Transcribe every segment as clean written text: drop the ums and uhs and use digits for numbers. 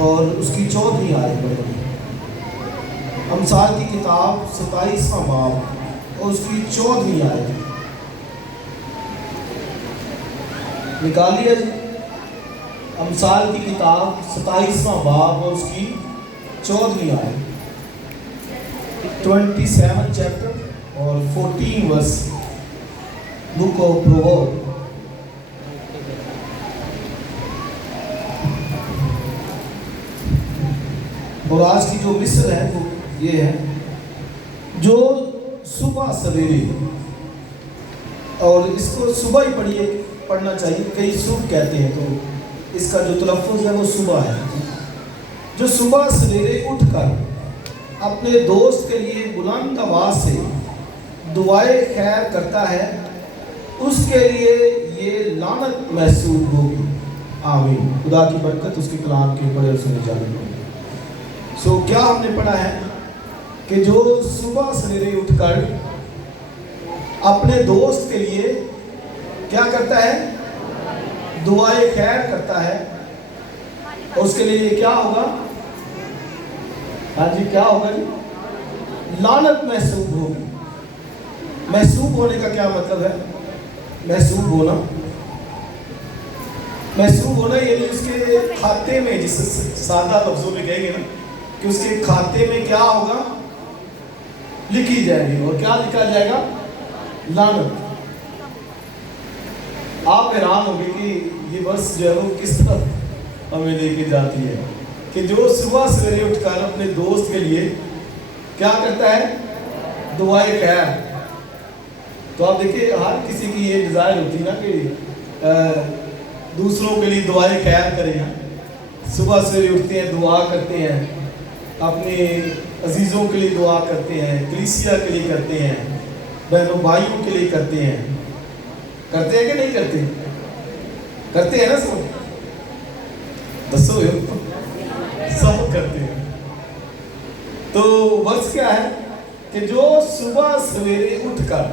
اور اس کی 14ویں آیت پڑھیں گے۔ امثال کی کتاب 27واں باب اور اس کی 14ویں آیت نکالیے جی۔ امثال کی کتاب 27واں باب اور اس کی 14ویں آیت، 27 چیپٹر اور 14 ورس، بک آف پروورب۔ اور آج کی جو مصر ہے وہ یہ ہے، جو صبح سویرے، اور اس کو صبح ہی پڑھنا چاہیے، کئی صبح کہتے ہیں تو اس کا جو تلفظ ہے وہ صبح ہے۔ جو صبح سویرے اٹھ کر اپنے دوست کے لیے بلند آواز سے دعائے خیر کرتا ہے، اس کے لیے یہ لعنت محسوب ہوگی۔ آمین۔ خدا کی برکت اس کے کلام کے اوپر سنے جانے کو۔ کیا ہم نے پڑھا ہے کہ جو صبح سویرے اٹھ کر اپنے دوست کے لیے کیا کرتا ہے؟ دعائے خیر کرتا ہے، اور اس کے لیے یہ کیا ہوگا؟ ہاں جی، کیا ہوگا جی؟ لعنت محسوب ہوگی۔ محسوب ہونے کا کیا مطلب ہے؟ محسوب ہونا یعنی اس کے کھاتے میں، جسے سادہ لفظوں میں کہیں گے نا کہ اس کے کھاتے میں کیا ہوگا؟ لکھی جائے گی۔ اور کیا لکھا جائے گا؟ لعنت۔ آپ حیران ہوں گے کہ یہ ورس جو ہے وہ کس طرح ہمیں لے کے جاتی ہے کہ جو صبح سویرے اٹھ کر اپنے دوست کے لیے کیا کرتا ہے؟ دعائے خیر۔ تو آپ دیکھیں ہر کسی کی یہ ڈیزائر ہوتی ہے نا کہ دوسروں کے لیے دعائے خیر کریں۔ صبح سویرے اٹھتے ہیں، دعا کرتے ہیں، اپنے عزیزوں کے لیے دعا کرتے ہیں، کلیسیا کے لیے کرتے ہیں، بہنوں بھائیوں کے لیے کرتے ہیں کہ نہیں کرتے؟ کرتے ہیں نا سب؟ دسو سب کرتے ہیں۔ تو ورس کیا ہے کہ جو صبح سویرے اٹھ کر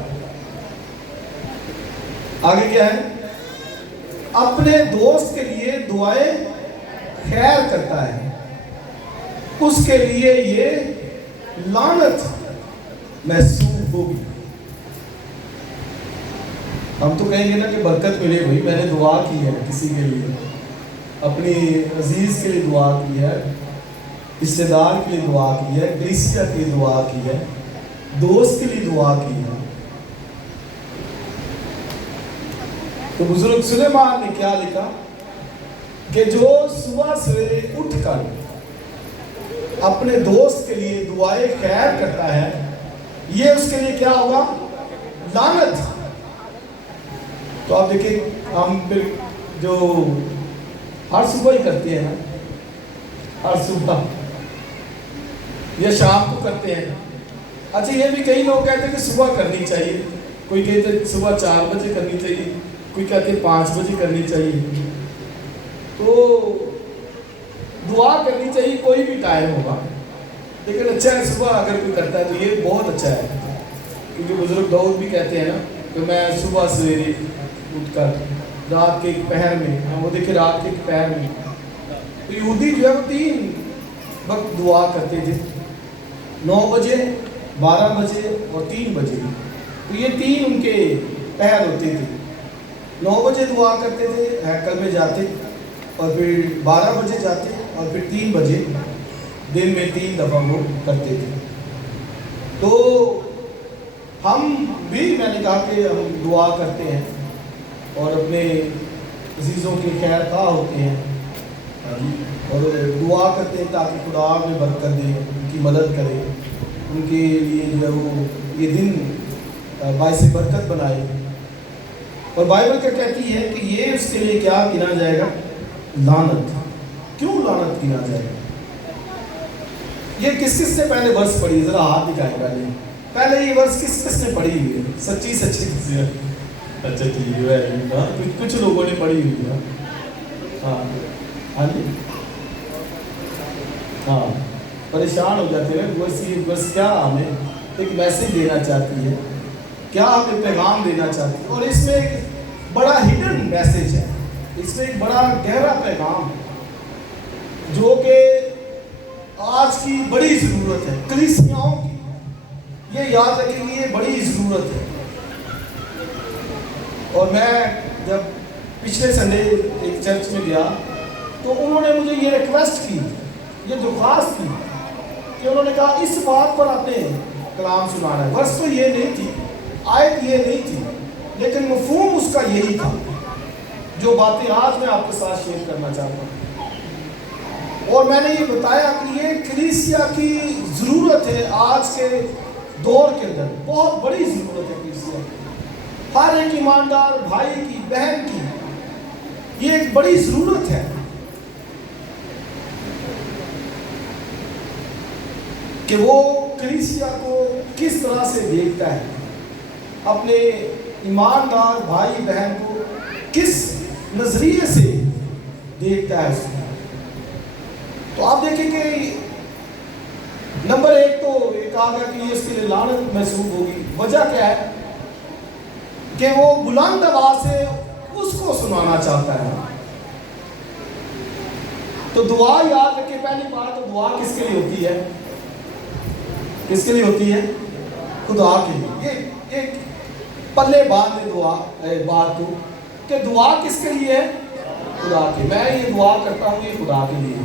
آگے کیا ہے؟ اپنے دوست کے لیے دعائیں خیر کرتا ہے، اس کے لیے یہ لعنت محسوب ہوگی۔ ہم تو کہیں گے نا کہ برکت ملے، بھائی میں نے دعا کی ہے کسی کے لیے، اپنی عزیز کے لیے دعا کی ہے، رشتے دار کے لیے دعا کی ہے، کلیسیا کے لیے دعا کی ہے، دوست کے لیے دعا کی ہے۔ تو بزرگ سلیمان نے کیا لکھا کہ جو صبح سویرے اٹھ کر اپنے دوست کے لیے دعائے خیر کرتا ہے، یہ اس کے لیے کیا ہوگا؟ لعنت۔ تو آپ دیکھیں ہم پھر جو ہر صبح ہی کرتے ہیں نا، ہر صبح یا شام کو کرتے ہیں۔ اچھا یہ بھی کئی لوگ کہتے ہیں کہ صبح کرنی چاہیے، کوئی کہتے ہیں صبح 4 بجے کرنی چاہیے، کوئی کہتے ہیں 5 بجے کرنی چاہیے۔ تو دعا کرنی چاہیے کوئی بھی ٹائم ہوگا، لیکن اچھا ہے صبح اگر کوئی کرتا ہے تو یہ بہت اچھا ہے، کیونکہ بزرگ داؤد بھی کہتے ہیں نا کہ میں صبح سویرے اٹھ کر رات کے ایک پہر میں، وہ دیکھیں رات کے ایک پہر میں تو یہودی جو ہے وہ 3 وقت دعا کرتے تھے، 9 بجے، 12 بجے اور 3 بجے۔ تو یہ 3 ان کے پہر ہوتے تھے۔ 9 بجے دعا کرتے تھے، ہیکل میں جاتے، اور پھر 12 بجے جاتے، اور پھر 3 بجے دن میں 3 دفعہ وہ کرتے تھے۔ تو ہم بھی، میں نے کہا کہ ہم دعا کرتے ہیں اور اپنے عزیزوں کے خیر خواہ ہوتے ہیں اور دعا کرتے ہیں تاکہ خدا میں برکت دے، ان کی مدد کرے، ان کے لیے جو ہے وہ یہ دن باعث برکت بنائے۔ اور بائبل کیا کہتی ہے کہ یہ اس کے لیے کیا گنا جائے گا؟ لعنت۔ کیوں لعنت گنا جائے گا؟ یہ کس نے پہلے ورس پڑھی؟ ذرا ہاتھ دکھائیں پہلے یہ ورس کس نے پڑھی ہوئی ہے؟ سچی کسی نے؟ اچھا ٹھیک ہے، کچھ لوگوں نے پڑھی ہوئی ہے۔ ہاں ہاں جی، ہاں پریشان ہو جاتے ہیں بس کیا ہمیں ایک میسج دینا چاہتی ہے، کیا ہمیں پیغام دینا چاہتی ہے، اور اس میں ایک بڑا ہڈن میسج ہے، اس میں ایک بڑا گہرا پیغام ہے جو کہ کی بڑی ضرورت ہے، کلیسیاؤں کی، یہ یاد رکھیں گے، یہ بڑی ضرورت ہے۔ اور میں جب پچھلے سنڈے ایک چرچ میں گیا تو انہوں نے مجھے یہ ریکویسٹ کی، یہ درخواست کی کہ انہوں نے کہا اس بات پر آپ نے کلام سنانا ہے۔ ورس تو یہ نہیں تھی، آیت یہ نہیں تھی، لیکن مفہوم اس کا یہی تھا جو باتیں آج میں آپ کے ساتھ شیئر کرنا چاہتا ہوں۔ اور میں نے یہ بتایا کہ یہ کلیسیا کی ضرورت ہے آج کے دور کے اندر، بہت بڑی ضرورت ہے کلیسیا کی، ہر ایک ایماندار بھائی کی، بہن کی، یہ ایک بڑی ضرورت ہے کہ وہ کلیسیا کو کس طرح سے دیکھتا ہے، اپنے ایماندار بھائی بہن کو کس نظریے سے دیکھتا ہے اس کو۔ تو آپ دیکھیں کہ نمبر ایک تو یہ کہا گیا کہ یہ اس کے لیے لعنت محسوب ہوگی۔ وجہ کیا ہے کہ وہ بلند آواز سے اس کو سنانا چاہتا ہے۔ تو دعا یاد رکھیں، پہلی بات تو دعا کس کے لیے ہوتی ہے؟ کس کے لیے ہوتی ہے؟ خدا کے لیے۔ یہ ایک پلے باندھ لے دعا بات کو کہ دعا کس کے لیے ہے؟ خدا کے۔ میں یہ دعا کرتا ہوں یہ خدا کے لیے،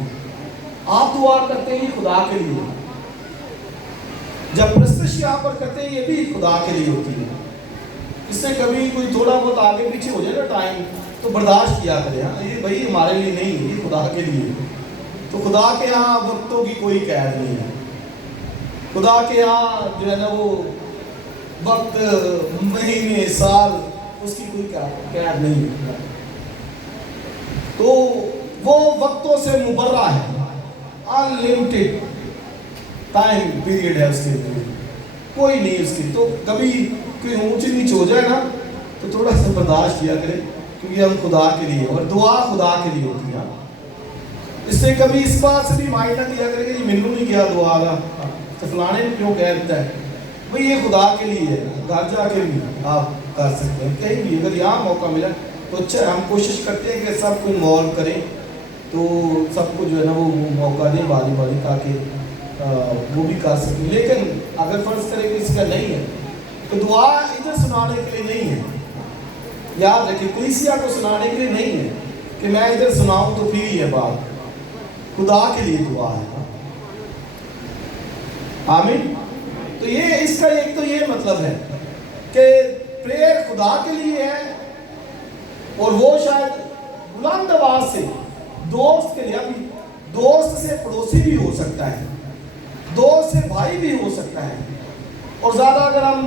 آپ دعا کرتے ہیں یہ خدا کے لیے، جب پرستش یہاں پر کرتے ہیں یہ بھی خدا کے لیے ہوتی ہے۔ اس سے کبھی کوئی تھوڑا بہت آگے پیچھے ہو جائے نا ٹائم تو برداشت کیا کرے، ہاں یہ بھائی ہمارے لیے نہیں ہے، یہ خدا کے لیے۔ تو خدا کے ہاں وقتوں کی کوئی قید نہیں ہے، خدا کے ہاں جو ہے نا وہ وقت، مہینے، سال، اس کی کوئی قید نہیں ہے۔ تو وہ وقتوں سے مبرہ ہے، انلمیٹڈ ٹائم پیریڈ ہے اس کے لیے، کوئی نہیں اس کی۔ تو کبھی کوئی اونچ نیچ ہو جائے نا تو تھوڑا سا برداشت کیا کرے، کیونکہ ہم خدا کے لیے، اور دعا خدا کے لیے ہوتی ہے۔ اس سے کبھی اس بات سے بھی مائنڈ نہ کیا کرے کہ یہ مینوں نہیں کیا دعا کا، تو فلانے نے کیوں کہہ دیتا ہے، بھئی یہ خدا کے لیے ہے۔ گھر جا کے بھی آپ کر سکتے ہیں، کہیں بھی اگر یہاں موقع ملا تو اچھا، ہم کوشش کرتے ہیں کہ سب کو انوالو کریں، تو سب کو جو ہے نا وہ موقع دیں باری باری تاکہ وہ بھی کر سکیں۔ لیکن اگر فرض کرے کہ اس کا نہیں ہے تو دعا ادھر سنانے کے لیے نہیں ہے، یاد رکھیں، کلیسیا کو سنانے کے لیے نہیں ہے کہ میں ادھر سناؤں تو پھر ہی ہے بات، خدا کے لیے دعا ہے۔ آمین۔ تو یہ اس کا ایک تو یہ مطلب ہے کہ پریئر خدا کے لیے ہے، اور وہ شاید بلند آواز سے دوست کے لیے، ابھی دوست سے پڑوسی بھی ہو سکتا ہے، دوست سے بھائی بھی ہو سکتا ہے، اور زیادہ اگر ہم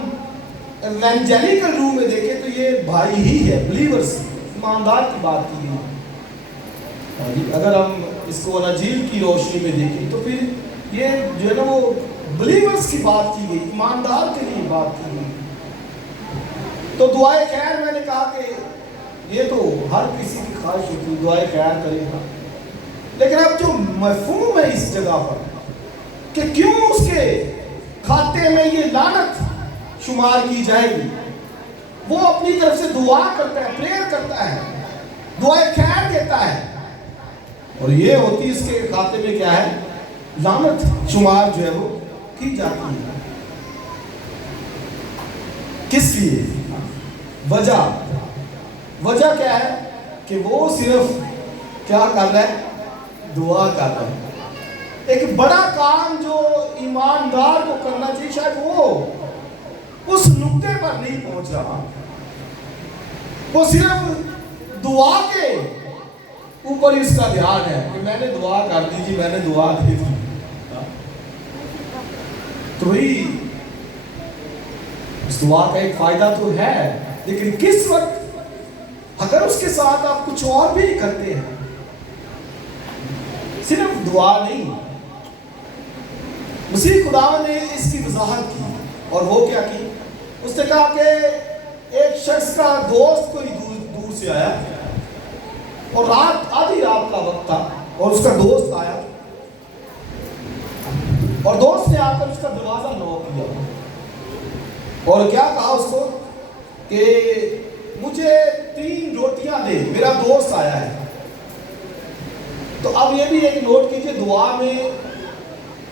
ایونجیلیکل روح میں دیکھیں تو یہ بھائی ہی ہے، بلیورز، ایماندار کی بات کی گئی۔ اگر ہم اس کو انجیل کی روشنی میں دیکھیں تو پھر یہ جو ہے نا وہ بلیورز کی بات کی گئی، ایماندار کے لیے بات کی گئی۔ تو دعائے خیر، میں نے کہا کہ یہ تو ہر کسی کی خواہش ہوتی ہے دعائے خیر کرے گا، لیکن اب جو مفہوم ہے اس جگہ پر کہ کیوں اس کے کھاتے میں یہ لعنت شمار کی جائے گی، وہ اپنی طرف سے دعا کرتا ہے، پریئر کرتا ہے، دعائے خیر دیتا ہے، اور یہ ہوتی اس کے کھاتے میں کیا ہے؟ لعنت شمار جو ہے وہ کی جاتی ہے۔ کس لیے؟ وجہ کیا ہے کہ وہ صرف کیا کر رہا ہے؟ دعا کر رہا ہے۔ ایک بڑا کام جو ایماندار کو کرنا چاہیے، شاید وہ اس نقطے پر نہیں پہنچ رہا، وہ صرف دعا کے اوپر اس کا دھیان ہے کہ میں نے دعا کر دی جی، میں نے دعا دی تھی، تو بھئی اس دعا کا ایک فائدہ تو ہے، لیکن کس وقت اگر اس کے ساتھ آپ کچھ اور بھی کرتے ہیں، صرف دعا نہیں۔ مسیح خدا نے اس کی وضاحت کی، اور وہ کیا کی؟ اس نے کہا کہ ایک شخص کا دوست کوئی دور سے آیا، اور آدھی رات کا وقت تھا، اور اس کا دوست آیا، اور دوست نے آ کر اس کا دروازہ نوک کیا، اور کیا کہا اس کو کہ مجھے 3 روٹیاں دے، میرا دوست آیا ہے۔ تو اب یہ بھی ایک نوٹ کیجئے، دعا میں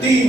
3।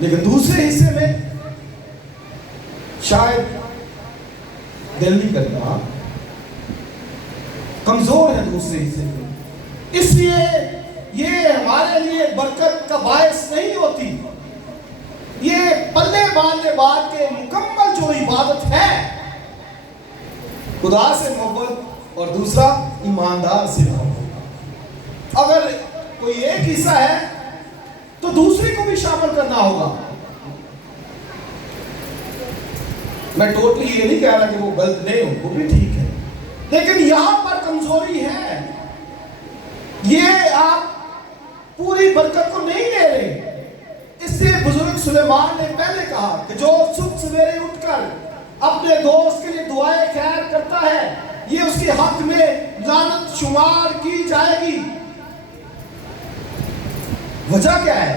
لیکن دوسرے حصے میں شاید دل نہیں کرتا، کمزور ہے دوسرے حصے میں، اس لیے یہ ہمارے لیے برکت کا باعث نہیں ہوتی۔ یہ پلے باندھنے بعد کے مکمل جو عبادت ہے خدا سے محبت اور دوسرا ایماندار سے محبت۔ اگر کوئی ایک حصہ ہے تو دوسرے کو بھی شامل کرنا ہوگا۔ میں ٹوٹلی یہ نہیں کہہ رہا کہ وہ غلط نہیں ہو، وہ بھی ٹھیک ہے، لیکن یہاں پر کمزوری ہے، یہ آپ پوری برکت کو نہیں لے رہے۔ اس لیے بزرگ سلیمان نے پہلے کہا کہ جو صبح سویرے اٹھ کر اپنے دوست کے لیے دعائیں خیر کرتا ہے یہ اس کے حق میں لعنت شمار کی جائے گی۔ وجہ کیا ہے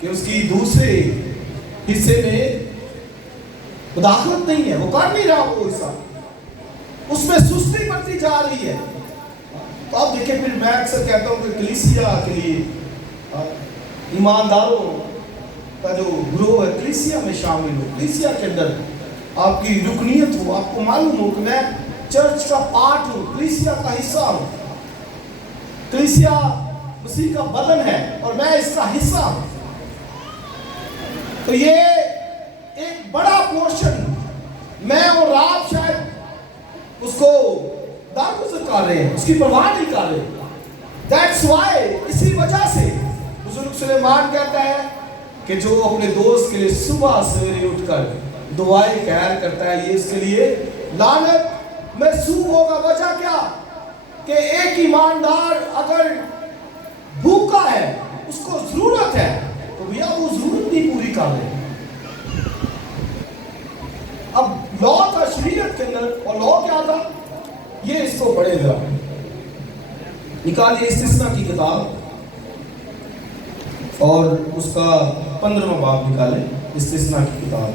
کہ اس کی دوسرے حصے میں مداخلت نہیں ہے، وہ کر نہیں رہا، وہ حصہ اس میں سستی بڑھتی جا رہی ہے۔ تو آپ دیکھیں، پھر میں اکثر کہتا ہوں کہ کلیسیا کے لیے ایمانداروں کا جو گروہ ہے کلیسیا میں شامل ہو، کلیسیا کے اندر آپ کی رکنیت ہو، آپ کو معلوم ہو کہ میں چرچ کا پارٹ ہوں، کلیسیا کا حصہ ہوں، کلیسیا مسیح کا بدن ہے اور میں اس کا حصہ ہوں۔ تو یہ ایک بڑا پورشن میں اور آپ شاید اس کو دارگزر کر رہے ہیں، اس کی پرواہ نہیں کر رہے۔ That's why، اسی وجہ سے بزرگ سلیمان کہتا ہے کہ جو اپنے دوست کے لیے صبح سویرے اٹھ کر دعائیں خیر کرتا ہے یہ اس کے لیے لعنت محسوب ہوگا۔ وجہ کیا کہ ایک ایماندار اگر بھوکا ہے، اس کو ضرورت ہے، تو بھیا وہ ضرورت نہیں پوری کر رہے۔ اب لا تھا شریعت کے اندر، اور لا کیا تھا یہ اس کو پڑھے گا، نکالیے استثناء کی کتاب اور اس کا 15واں باب نکالیں، استثناء کی کتاب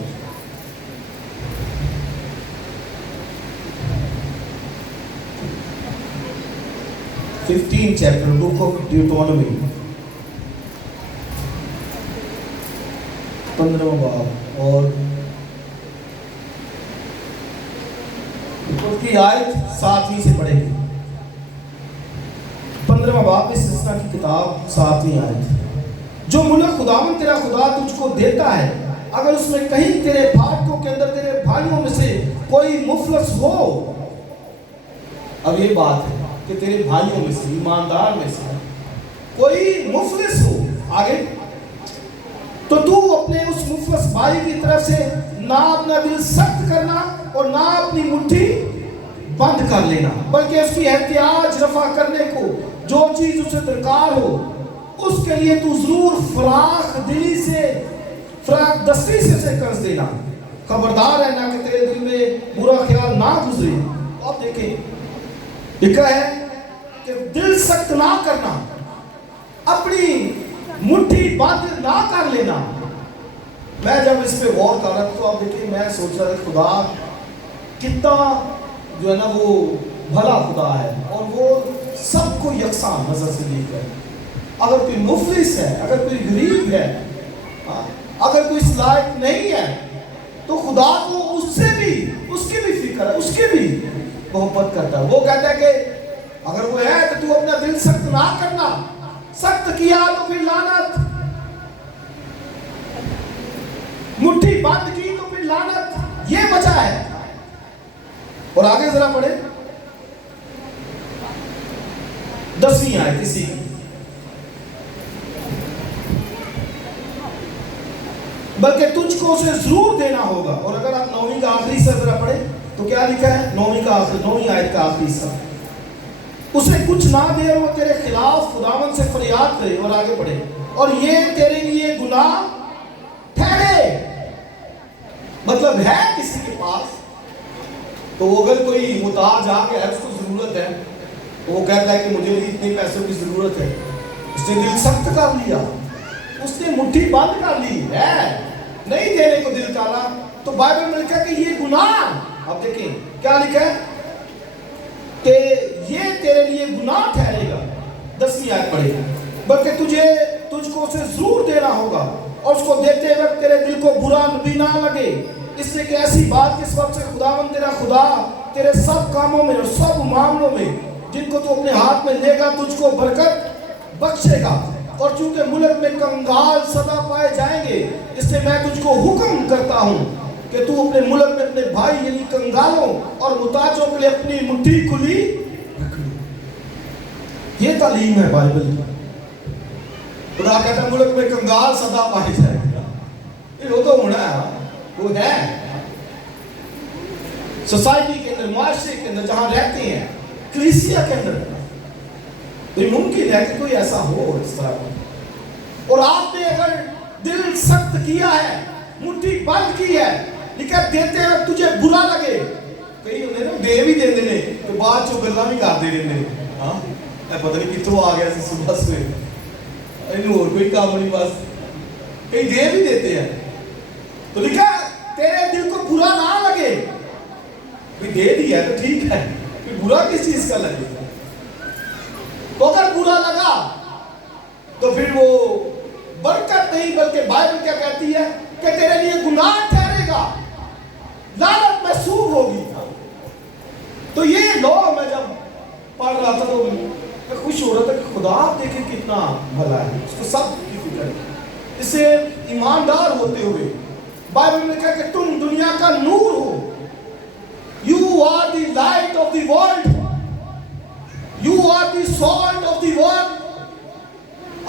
15 چیپٹر بک آف ڈیوٹرونومی، 15واں باب اور اس کی آیت 7ویں سے پڑھیں گے۔ 15واں باب استثناء کی کتاب 7ویں آیت۔ جو ملک خداوند تیرا خدا تجھ کو دیتا ہے، اگر اس میں کہیں تیرے پھاٹکوں کے اندر تیرے بھائیوں میں سے کوئی مفلس ہو، اب یہ بات ہے کہ تیرے بھائیوں میں سے، ایماندار میں سے کوئی مفلس ہو آگے، تو تو اپنے اس مفلس بھائی کی طرف سے نہ اپنا دل سخت کرنا اور نہ اپنی مٹھی بند کر لینا، بلکہ اس کی احتیاج رفع کرنے کو جو چیز اسے درکار ہو اس کے لیے تو ضرور فراخ دلی سے، فراخ دستی سے اسے قرض دینا، خبردار رہنا کہ تیرے دل میں برا خیال نہ گزرے۔ آپ دیکھیں لکھا ہے کہ دل سخت نہ کرنا، اپنی مٹھی بند نہ کر لینا۔ میں جب اس پہ غور کر رہا تو آپ دیکھیں میں سوچ رہا کہ خدا کتنا جو ہے نا وہ بھلا خدا ہے، اور وہ سب کو یکساں نظر سے دیکھ رہا ہے۔ اگر کوئی مفلس ہے، اگر کوئی غریب ہے، اگر کوئی اس لائق نہیں ہے، تو خدا کو اس سے بھی، اس کی بھی فکر ہے، اس کی بھی محبت کرتا ہے۔ وہ کہتا ہے کہ اگر وہ ہے تو تو اپنا دل سخت نہ کرنا، سخت کیا تو پھر لعنت، مٹھی بند کی تو پھر لعنت، یہ وجہ ہے۔ اور آگے ذرا پڑھیں 10ویں آیت اسی کی، بلکہ تجھ کو اسے ضرور دینا ہوگا۔ اور اگر آپ 9ویں کا آخری حصہ ذرا پڑھیں تو کیا لکھا ہے 9ویں آیت کا آخری حصہ، اسے کچھ نہ دے وہ تیرے خلاف خداوند سے فریاد کرے، اور آگے پڑھے، اور یہ تیرے لیے گناہ ٹھہرے۔ مطلب ہے کسی کے پاس تو اگر کوئی محتاج آ گیا ہے، اس کو ضرورت ہے، وہ کہتا ہے کہ مجھے بھی اتنے پیسوں کی ضرورت ہے، اس نے دل سخت کر لیا، اس نے مٹھی بند کر لی ہے، نہیں دینے کو دل کالا، تو بائبل میں لکھا کہ یہ گناہ، اب دیکھیں کیا لکھا ہے کہ یہ تیرے لیے گناہ ٹھہرے گا۔ 10ویں آیت پڑھے، بلکہ تجھ کو اسے ضرور دینا ہوگا، اور اس کو دیتے وقت تیرے دل کو برا بھی نہ لگے، اس لیے کہ ایسی بات کس وقت سے خداوند تیرا خدا تیرے سب کاموں میں اور سب معاملوں میں جن کو تو اپنے ہاتھ میں لے گا تجھ کو برکت بخشے گا۔ اور چونکہ ملک میں کنگال سدا پائے جائیں گے، اس لیے میں تجھ کو حکم کرتا ہوں کہ تو اپنے ملک میں اپنے بھائی یعنی کنگالوں اور محتاجوں کے لیے اپنی مٹھی کھلی رکھ لو۔ یہ تعلیم ہے بائبل کی۔ خدا کہتا ہے ملک میں کنگال سدا پائے جائیں گے، یہ وہ تو ہونا ہے، وہ ہے سوسائٹی کے اندر، معاشرے کے اندر جہاں رہتے ہیں، کلیسیا کے اندر یہ ممکن ہے کہ کوئی ایسا ہو اس طرح کا۔ اور آپ نے اگر دل سخت کیا ہے، مٹھی بند کی ہے، لیکن دیتے ہیں تجھے برا لگے، کئی انہیں نا دے بھی دے دینے تو بعد چو گرنا بھی کر دے دینے، ہاں پتہ نہیں کتوں آ گیا سے صبح سے انہوں اور کوئی کام نہیں، بس کئی دے بھی دیتے ہیں تو لکھا تیرے دل کو برا نہ لگے، کوئی دے دیا تو ٹھیک ہے، کوئی برا کس چیز کا لگے گا؟ تو اگر برا لگا تو پھر وہ برکت نہیں بلکہ بائبل کیا کہتی ہے کہ تیرے لیے گناہ ٹھہرے گا، لعنت محسوب ہوگی۔ تو یہ لو میں جب پڑھ رہا تھا تو میں خوش ہو رہا تھا کہ خدا دیکھیں کتنا بھلا ہے، اس کو سب کی فکر ہے، اسے ایماندار ہوتے ہوئے بائبل میں کہا کہ تم دنیا کا نور ہو، you are the light of the world, you are the salt of the world،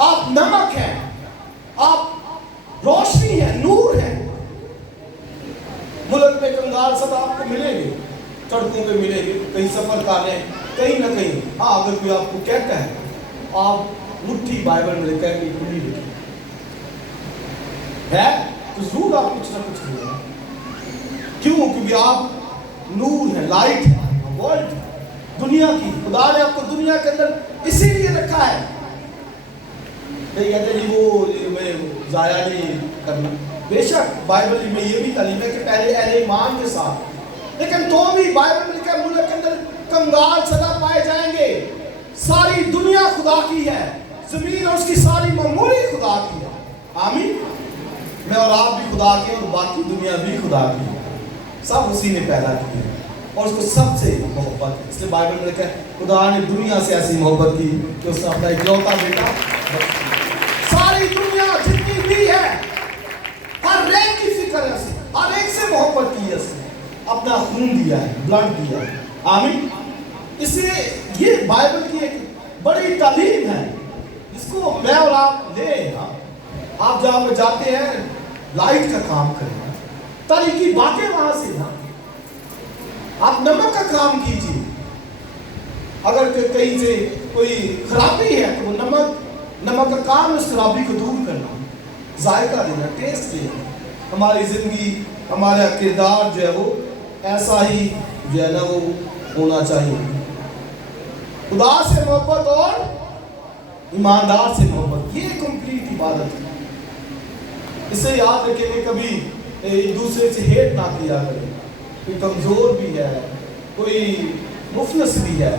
آپ نمک ہیں، آپ روشنی ہیں، نور ہیں۔ ملک میں کنگال سدا آپ کو ملیں گے، سڑکوں پہ ملیں گے، کہیں سفر کر رہے ہیں، کہیں نہ کہیں، ہاں اگر کوئی آپ کو کہتا ہے آپ مٹھی بائبل میں لکھا ہے کہ کھلی لکھی ہے تو ضرور آپ کچھ نہ کچھ ملے گا۔ کیوں؟ کیونکہ آپ نور ہے، لائٹ ہے، ورلڈ دنیا کی، خدا نے آپ کو دنیا کے اندر اسی لیے رکھا ہے۔ نہیں کہتے جی وہ میں ضائع نہیں کرنا، بے شک بائبل میں یہ بھی تعلیم ہے کہ پہلے اہل ایمان کے ساتھ، لیکن تو بھی بائبل میں لکھا ہے ملک کے اندر کنگال سدا پائے جائیں گے۔ ساری دنیا خدا کی ہے، زمین اور اس کی ساری معمولی خدا کی ہے، آمین۔ میں اور آپ بھی خدا کے اور باقی دنیا بھی خدا کی ہے، سب اسی نے پیدا کی ہے اور اس کو سب سے محبت ہے، اس لیے بائبل میں لکھا ہے خدا نے دنیا سے ایسی محبت کی کہ اس نے اپنا اکلوتا بیٹا، ساری دنیا جتنی بھی ہے ہر ایک کی فکر ہے، ہر ایک سے محبت کی ہے، اس نے اپنا خون دیا ہے، بلڈ دیا ہے، آمین۔ اس لیے یہ بائبل کی ایک بڑی تعلیم ہے جس کو میں اور آپ لیں۔ آپ جہاں پہ جاتے ہیں لائٹ کا کام کریں، تاریخی باتیں وہاں سے نہ، آپ نمک کا کام کیجیے، اگر کہیں سے کوئی خرابی ہے تو وہ نمک کا کام اس خرابی کو دور کرنا، ذائقہ دینا، ٹیسٹ دینا۔ ہماری زندگی، ہمارا کردار جو ہے وہ ایسا ہی جو ہے نا وہ ہونا چاہیے، خدا سے محبت اور ایماندار سے محبت، یہ کمپلیٹ عبادت ہے۔ اسے یاد رکھیں کہ کبھی ایک دوسرے سے ہیٹ نہ کیا کریں، کوئی کمزور بھی ہے، کوئی مفلس بھی ہے،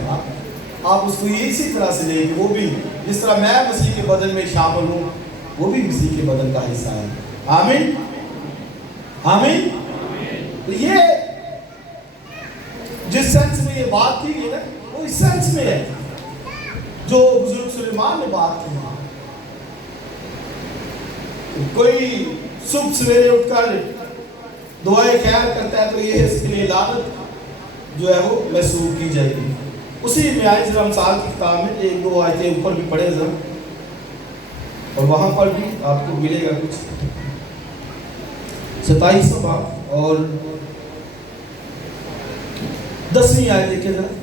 آپ اس کو اسی طرح سے لیں کہ وہ بھی جس طرح میں مسیح کے بدن میں شامل ہوں وہ بھی مسیح کے بدن کا حصہ ہے، آمین آمین۔ تو یہ جس سینس میں یہ بات کی گئی نا وہ اس سینس میں ہے جو بزرگ سلیمان نے بات کی۔ کوئی صبح سویرے اٹھ کر دعائے خیر کرتا ہے تو یہ اس کے لیے لعنت جو ہے وہ محسوب کی جائے گی۔ اسی میں آئے ذرا مثال کی کتاب میں ایک دو آیتیں اوپر بھی پڑھے ذرا، اور وہاں پر بھی آپ کو ملے گا کچھ 27 باب اور 10ویں آیت دیکھیں ذرا۔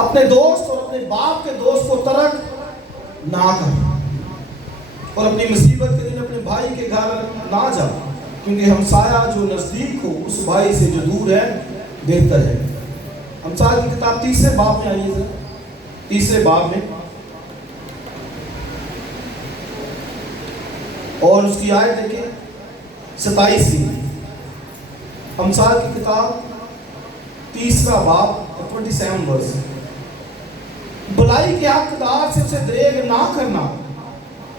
اپنے دوست اور اپنے باپ کے دوست کو ترک نہ کر، اور اپنی مصیبت کے دن اپنے بھائی کے گھر نہ جا، کیونکہ ہمسایہ جو نزدیک ہو اس بھائی سے جو دور ہے بہتر ہے۔ ہمسایہ کی کتاب 3 باب میں آئیے ذرا، 3 باب میں اور اس کی آیت دیکھیں 27۔ ہمسایہ کی کتاب 3 باب 27 بلائی کے حقدار سے اسے دریغ نہ کرنا،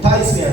28,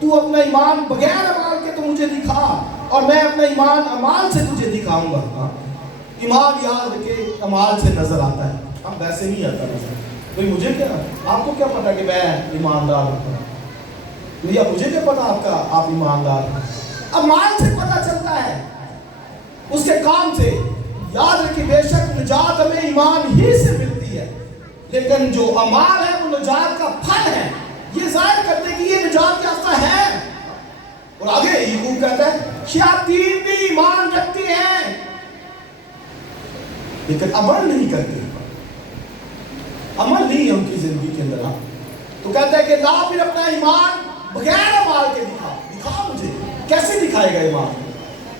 تو اپنا ایمان بغیر اعمال کے تو مجھے دکھا اور میں اپنا ایمان اعمال سے تجھے دکھاؤں گا. ایمان یاد رکھے اعمال سے نظر آتا ہے, اب ویسے نہیں آتا نظر. بھئی مجھے کیا, آپ کو کیا پتا کہ میں ایماندار ہوں, یا مجھے کیا پتا آپ ایماندار ہیں. اعمال سے پتا چلتا ہے, اس کے کام سے. یاد رکھیں بے شک نجات ہمیں ایمان ہی سے ملتی ہے, لیکن جو اعمال ہے وہ نجات کا پھل ہے. یہ ظاہر کرتے کہ یہ نجات یافتہ ہے. اور آگے یعقوب کہتا ہے شیاطین بھی ایمان رکھتی ہیں لیکن عمل نہیں کرتے. عمل نہیں ہے ان کی زندگی کے اندر. تو کہتا ہے کہ لا پھر اپنا ایمان بغیر اعمال کے دکھا مجھے. کیسے دکھائے گا ایمان؟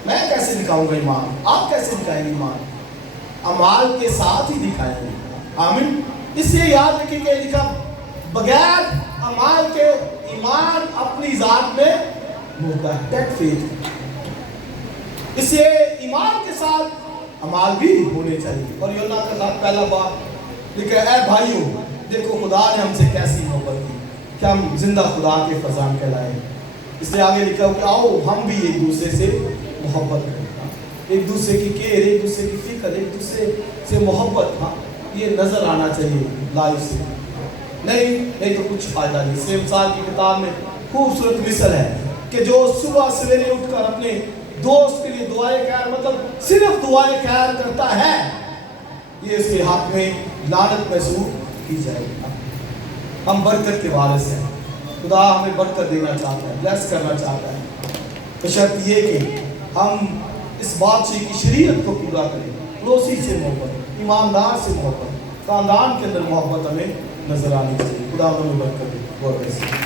میں کیسے دکھاؤں گا ایمان؟ آپ کیسے دکھائیں گے ایمان؟ اعمال کے ساتھ ہی دکھائیں گے. آمین. اس لیے یاد رکھیں کہ لکھا بغیر اعمال کے ایمان اپنی ذات میں ہوتا ہے, ڈیڈ فیتھ. اس لیے ایمان کے ساتھ اعمال بھی ہونے چاہیے. اور یوحنا کا ساتھ پہلا باب لکھا اے بھائیو دیکھو خدا نے ہم سے کیسی محبت کی کہ ہم زندہ خدا کے فرزند کہلائے. اس لیے آگے لکھا کہ آؤ ہم بھی ایک دوسرے سے محبت کریں, ایک دوسرے کی کیئر, ایک دوسرے کی فکر, ایک دوسرے سے محبت. یہ نظر آنا چاہیے لائف سے. نہیں تو کچھ فائدہ نہیں. اس لیے مثال کی کتاب میں خوبصورت مثل ہے کہ جو صبح سویرے اٹھ کر اپنے دوست کے لیے دعائیں خیر, مطلب صرف دعائیں خیر کرتا ہے, یہ اس کے حق میں لعنت محسوس کی جائے گی. ہم برکت کے وارث ہیں. خدا ہمیں برکت دینا چاہتا ہے, بلیس کرنا چاہتا ہے. بشرط یہ کہ ہم اس بادشاہ کی شریعت کو پورا کریں. پڑوسی سے محبت, ایماندار سے محبت, خاندان کے اندر محبت ہمیں نظر آنی چاہیے. خدا ہمیں برکت دے.